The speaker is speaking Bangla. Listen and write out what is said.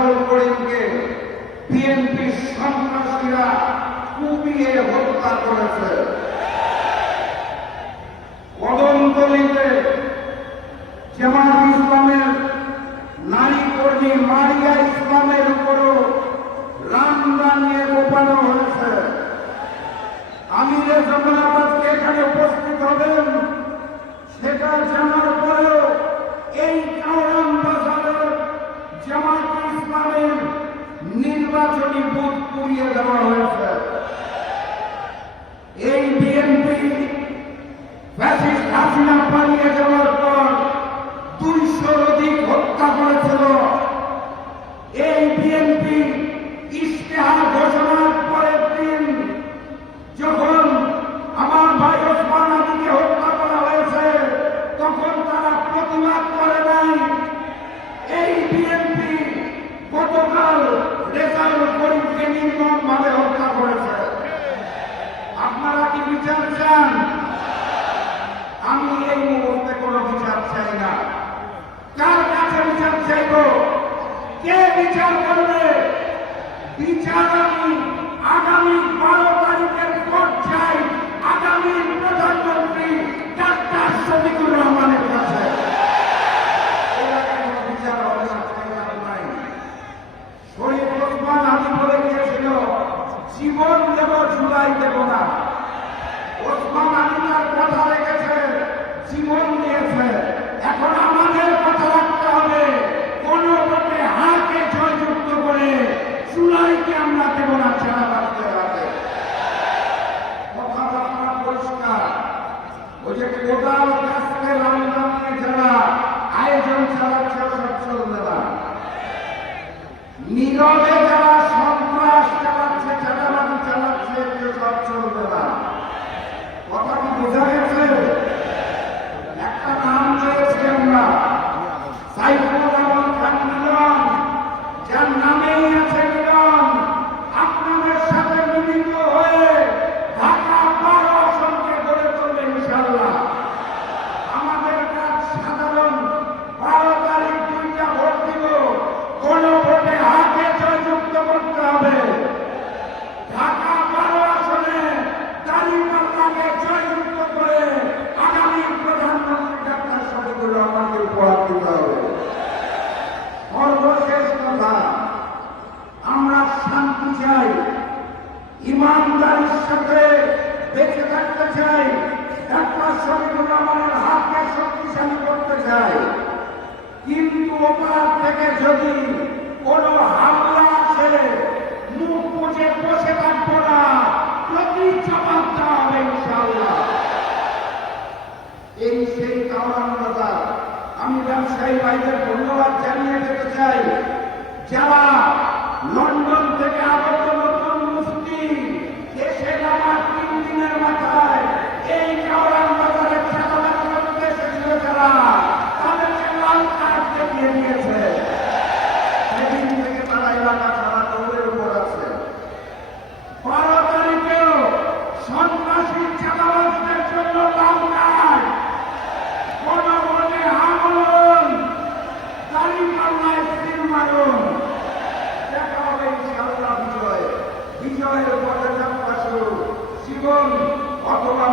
রেজাউল করিমকে বিএনপি সন্ত্রাসীরা কুপিয়ে হত্যা করেছে। কদমতলীতে জামাত ইসলামের নারী কর্মী মারিয়া ইসলামের উপরও রামদা নিয়ে কোপানো হয়েছে। আমিরে জামাত আজকে এখানে উপস্থিত হবেন সেটা জানার পরেও এই কাওরান বাজারের জামাত ইসলামের নির্বাচনী বুথ পুড়িয়ে দেওয়া হয়েছে। এই বিএনপি ফ্যাসিস্ট হাসিনা পালিয়ে যাওয়ার পর 200 অধিক হত্যা করেছিল। এই বিএনপি ইশতেহার ঘোষণার পরের দিন যখন আমার ভাই ওসমান আলীকে হত্যা করা হয়েছে তখন তারা প্রতিবাদ করে নাই। এই বিএনপি গতকাল রেজাউল করিমকে নির্মমভাবে হত্যা করেছে। আপনারা কি বিচার চান? আমি এই মুহূর্তে কোনো বিচার চাই না। কার কাছে বিচার চাইব? কে বিচার করবে? বিচার আমি আগামী 12 তারিখের পর চাই আগামী প্রধানমন্ত্রী ডাক্তার শফিকুর রহমানের কাছে। বিচার হবে নাই। শরীফ ওসমান আলী বলে গিয়েছিল জীবন দেব জুলাই দেব না। ওসমান আলী তার কথা রেখেছে, জীবন দিয়েছে। এখন আমাদের কথা রাখতে হবে, কোন ভোটে হাকে জয়যুক্ত করে জুলাইকে আমরা দেব না ছাড়া রাখতে হবে। কথাবার্তা পরিষ্কার। ওই যে কোটাল কাছে রামদা নিয়ে যারা আয়োজন চালাচ্ছে সব চলবে না। নীরবে যারা সন্ত্রাস চালাচ্ছে চাঁদাবাজি চালাচ্ছে সব চলবে না। কথা কি বোঝা গেছে? একটা নাম চেয়েছি আমরা, সাইফুল আলম খান মিলন, যার নামেই আছে মিলন। আপনাদের সাথে মিলিত হয়ে ঢাকা 12 আসনকে গড়ে তুলবে ইনশাআল্লাহ। আমাদের কাজ সাধারণ, 12 তারিখ 2টা ভোট দিব। কোন ভোটে হাতে জয়যুক্ত করতে হবে। ঢাকা 12 আসনে দাঁড়িপাল্লাকে জয়যুক্ত করে আগামী প্রধানমন্ত্রী ডাক্তার শফিকুর রহমানকে উপহার দিতে হবে। সর্বশেষ কথা, আমরা শান্তি চাই, ইমানদারির সাথে বেঁচে থাকতে চাই, ডাক্তার শফিকুর রহমানের হাতকে শক্তিশালী করতে চাই। কিন্তু ওপার থেকে যদি কোন হামলা আসে মুখ বুঝে বসে থাকবো না, প্রতি জবাব দেওয়া হবে ইনশাআল্লাহ। এই সেই কাওরান বাজার। আমি ব্যবসায়ী ভাইদের ধন্যবাদ জানিয়ে যেতে চাই যারা লন্ডন থেকে আগত নতুন মুফতি দেশে নামার 3 দিনের মাথায় এই কাওরান বাজারে চাঁদাবাজ করতে এসেছিল যারা, তাদেরকে লাল কার্ড দেখিয়ে দিয়েছে। সেদিন থেকে তারা এলাকা ছাড়া দৌড়ের উপর আছে। 12 তারিখেও সন্ত্রাসী চাঁদাবাজদের জন্য লাল কার্ড। কোন ভোটে হামলুন, দাঁড়িপাল্লায় সিল মারুন। দেখা হবে ইনশাআল্লাহ বিজয়। বিজয়ের পথে যাত্রা শুরু। জীবন অথবা